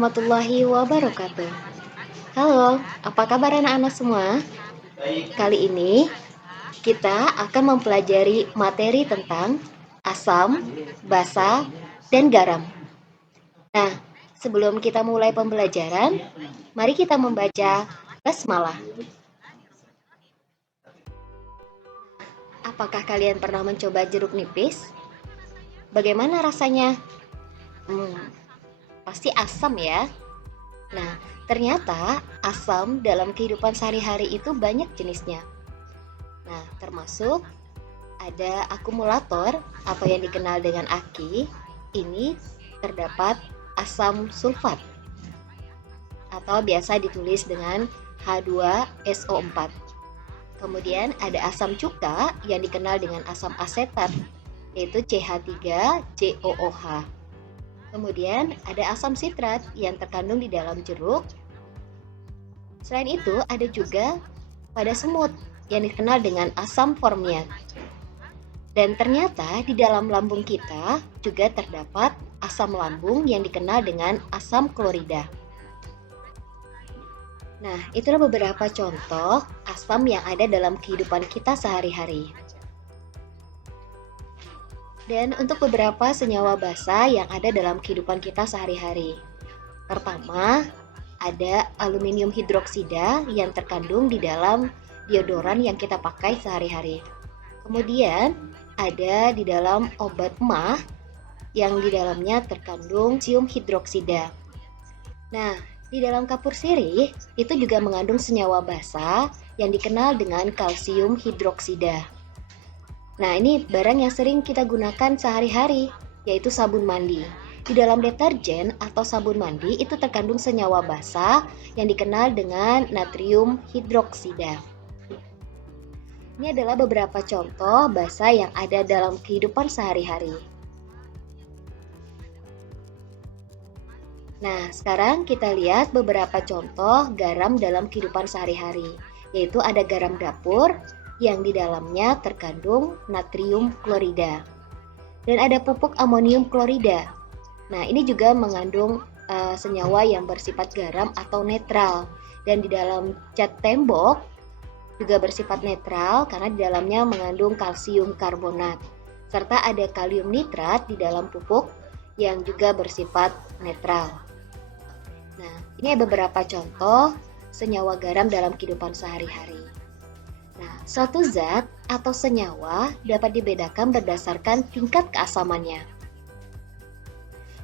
warahmatullahi wabarakatuh. Halo, apa kabar anak-anak semua? Kali ini kita akan mempelajari materi tentang asam, basa, dan garam. Nah, sebelum kita mulai pembelajaran, mari kita membaca basmalah. Apakah kalian pernah mencoba jeruk nipis? Bagaimana rasanya? Pasti asam ya. Nah, ternyata asam dalam kehidupan sehari-hari itu banyak jenisnya. Nah, termasuk ada akumulator atau yang dikenal dengan aki. Ini terdapat asam sulfat atau biasa ditulis dengan H2SO4. Kemudian ada asam cuka yang dikenal dengan asam asetat, yaitu CH3COOH. Kemudian ada asam sitrat yang terkandung di dalam jeruk. Selain itu ada juga pada semut yang dikenal dengan asam formiat. Dan ternyata di dalam lambung kita juga terdapat asam lambung yang dikenal dengan asam klorida. Nah, itulah beberapa contoh asam yang ada dalam kehidupan kita sehari-hari. Dan untuk beberapa senyawa basa yang ada dalam kehidupan kita sehari-hari. Pertama, ada aluminium hidroksida yang terkandung di dalam deodoran yang kita pakai sehari-hari. Kemudian, ada di dalam obat emah yang di dalamnya terkandung kalsium hidroksida. Nah, di dalam kapur sirih itu juga mengandung senyawa basa yang dikenal dengan kalsium hidroksida. Nah, ini barang yang sering kita gunakan sehari-hari, yaitu sabun mandi. Di dalam deterjen atau sabun mandi itu terkandung senyawa basa yang dikenal dengan natrium hidroksida. Ini adalah beberapa contoh basa yang ada dalam kehidupan sehari-hari. Nah, sekarang kita lihat beberapa contoh garam dalam kehidupan sehari-hari, yaitu ada garam dapur yang di dalamnya terkandung natrium klorida. Dan ada pupuk amonium klorida. Nah, ini juga mengandung senyawa yang bersifat garam atau netral. Dan di dalam cat tembok juga bersifat netral karena di dalamnya mengandung kalsium karbonat. Serta ada kalium nitrat di dalam pupuk yang juga bersifat netral. Nah, ini beberapa contoh senyawa garam dalam kehidupan sehari-hari. Nah, suatu zat atau senyawa dapat dibedakan berdasarkan tingkat keasamannya.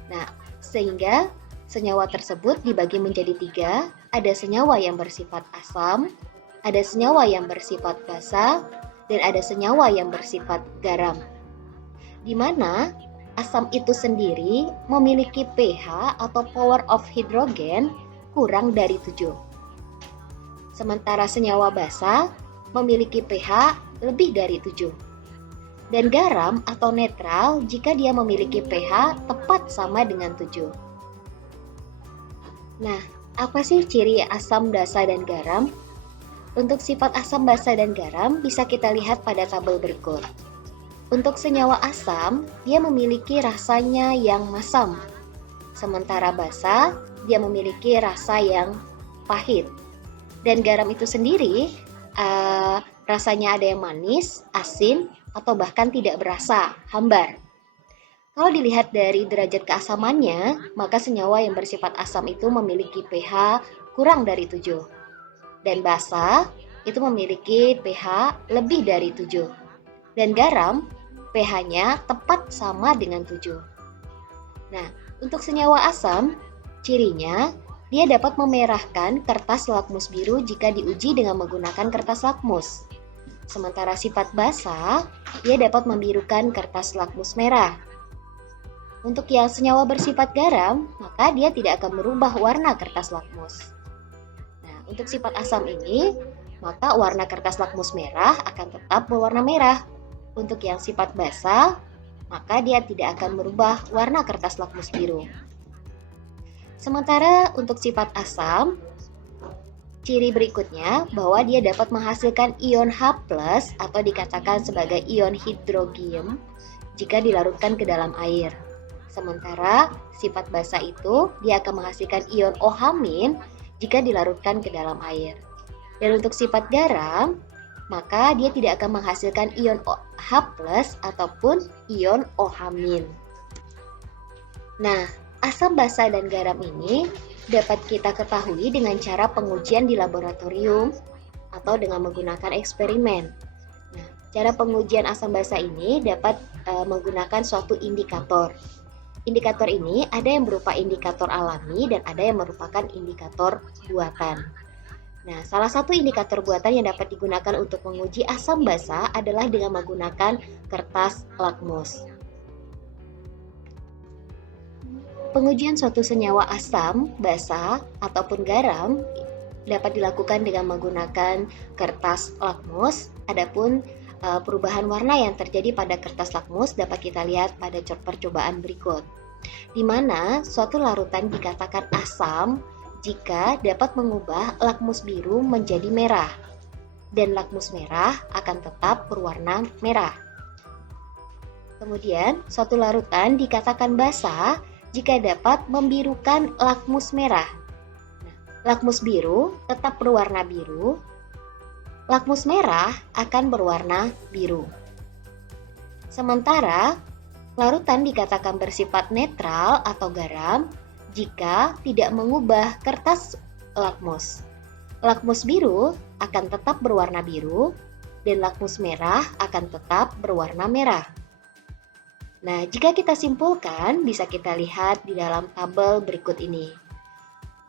Nah, sehingga senyawa tersebut dibagi menjadi 3. Ada senyawa yang bersifat asam, ada senyawa yang bersifat basa, dan ada senyawa yang bersifat garam. Di mana asam itu sendiri memiliki pH atau power of hydrogen kurang dari 7. Sementara senyawa basa memiliki pH lebih dari 7. Dan garam atau netral jika dia memiliki pH tepat sama dengan 7. Nah, apa sih ciri asam, basa, dan garam? Untuk sifat asam, basa, dan garam bisa kita lihat pada tabel berikut. Untuk senyawa asam, dia memiliki rasanya yang masam. Sementara basa, dia memiliki rasa yang pahit. Dan garam itu sendiri rasanya ada yang manis, asin, atau bahkan tidak berasa, hambar. Kalau dilihat dari derajat keasamannya, maka senyawa yang bersifat asam itu memiliki pH kurang dari 7. Dan basa itu memiliki pH lebih dari 7. Dan garam, pH-nya tepat sama dengan 7. Nah, untuk senyawa asam, cirinya dia dapat memerahkan kertas lakmus biru jika diuji dengan menggunakan kertas lakmus. Sementara sifat basa, dia dapat membirukan kertas lakmus merah. Untuk yang senyawa bersifat garam, maka dia tidak akan merubah warna kertas lakmus. Nah, untuk sifat asam ini, maka warna kertas lakmus merah akan tetap berwarna merah. Untuk yang sifat basa, maka dia tidak akan merubah warna kertas lakmus biru. Sementara untuk sifat asam, ciri berikutnya bahwa dia dapat menghasilkan ion H+ atau dikatakan sebagai ion hidrogium jika dilarutkan ke dalam air. Sementara sifat basa itu dia akan menghasilkan ion OH- jika dilarutkan ke dalam air. Dan untuk sifat garam, maka dia tidak akan menghasilkan ion H+ ataupun ion OH-. Nah, asam basa dan garam ini dapat kita ketahui dengan cara pengujian di laboratorium atau dengan menggunakan eksperimen. Nah, cara pengujian asam basa ini dapat menggunakan suatu indikator. Indikator ini ada yang berupa indikator alami dan ada yang merupakan indikator buatan. Nah, salah satu indikator buatan yang dapat digunakan untuk menguji asam basa adalah dengan menggunakan kertas lakmus. Pengujian suatu senyawa asam, basa, ataupun garam dapat dilakukan dengan menggunakan kertas lakmus. Adapun perubahan warna yang terjadi pada kertas lakmus dapat kita lihat pada percobaan berikut, di mana suatu larutan dikatakan asam jika dapat mengubah lakmus biru menjadi merah, dan lakmus merah akan tetap berwarna merah. Kemudian, suatu larutan dikatakan basa jika dapat membirukan lakmus merah. Lakmus biru tetap berwarna biru, lakmus merah akan berwarna biru. Sementara, larutan dikatakan bersifat netral atau garam jika tidak mengubah kertas lakmus. Lakmus biru akan tetap berwarna biru dan lakmus merah akan tetap berwarna merah. Nah, jika kita simpulkan, bisa kita lihat di dalam tabel berikut ini.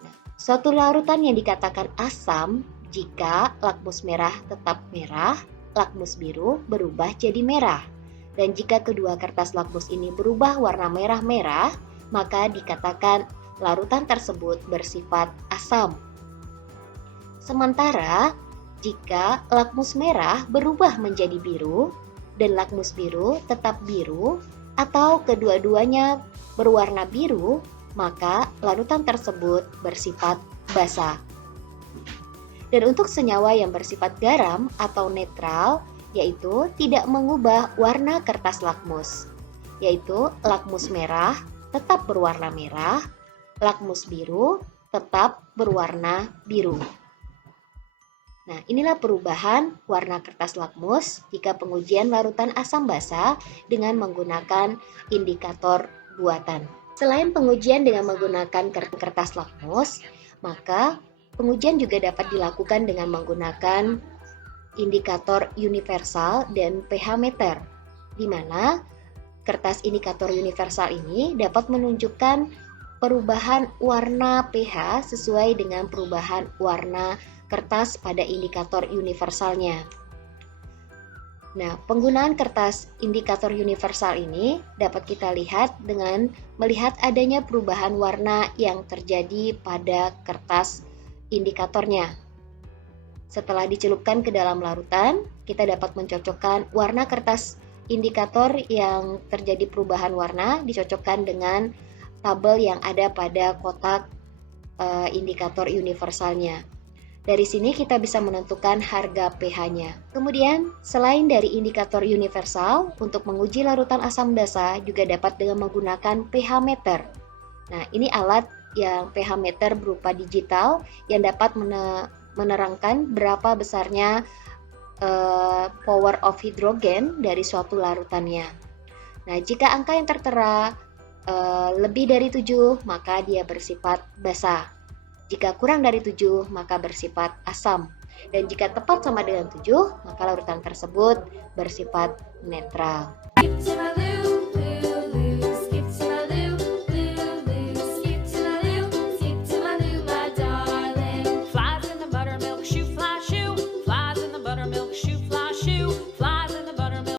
Nah, suatu larutan yang dikatakan asam jika lakmus merah tetap merah, lakmus biru berubah jadi merah. Dan jika kedua kertas lakmus ini berubah warna merah-merah, maka dikatakan larutan tersebut bersifat asam. Sementara, jika lakmus merah berubah menjadi biru dan lakmus biru tetap biru, atau kedua-duanya berwarna biru, maka larutan tersebut bersifat basa. Dan untuk senyawa yang bersifat garam atau netral, yaitu tidak mengubah warna kertas lakmus, yaitu lakmus merah tetap berwarna merah, lakmus biru tetap berwarna biru. Nah, inilah perubahan warna kertas lakmus jika pengujian larutan asam basa dengan menggunakan indikator buatan. Selain pengujian dengan menggunakan kertas lakmus, maka pengujian juga dapat dilakukan dengan menggunakan indikator universal dan pH meter, di mana kertas indikator universal ini dapat menunjukkan perubahan warna pH sesuai dengan perubahan warna kertas pada indikator universalnya. Nah, penggunaan kertas indikator universal ini dapat kita lihat dengan melihat adanya perubahan warna yang terjadi pada kertas indikatornya. Setelah dicelupkan ke dalam larutan, kita dapat mencocokkan warna kertas indikator yang terjadi perubahan warna dicocokkan dengan tabel yang ada pada kotak indikator universalnya. Dari sini kita bisa menentukan harga pH-nya. Kemudian, selain dari indikator universal, untuk menguji larutan asam basa juga dapat dengan menggunakan pH meter. Nah, ini alat yang pH meter berupa digital yang dapat menerangkan berapa besarnya power of hidrogen dari suatu larutannya. Nah, jika angka yang tertera lebih dari 7, maka dia bersifat basa. Jika kurang dari 7, maka bersifat asam. Dan jika tepat sama dengan 7, maka larutan tersebut bersifat netral.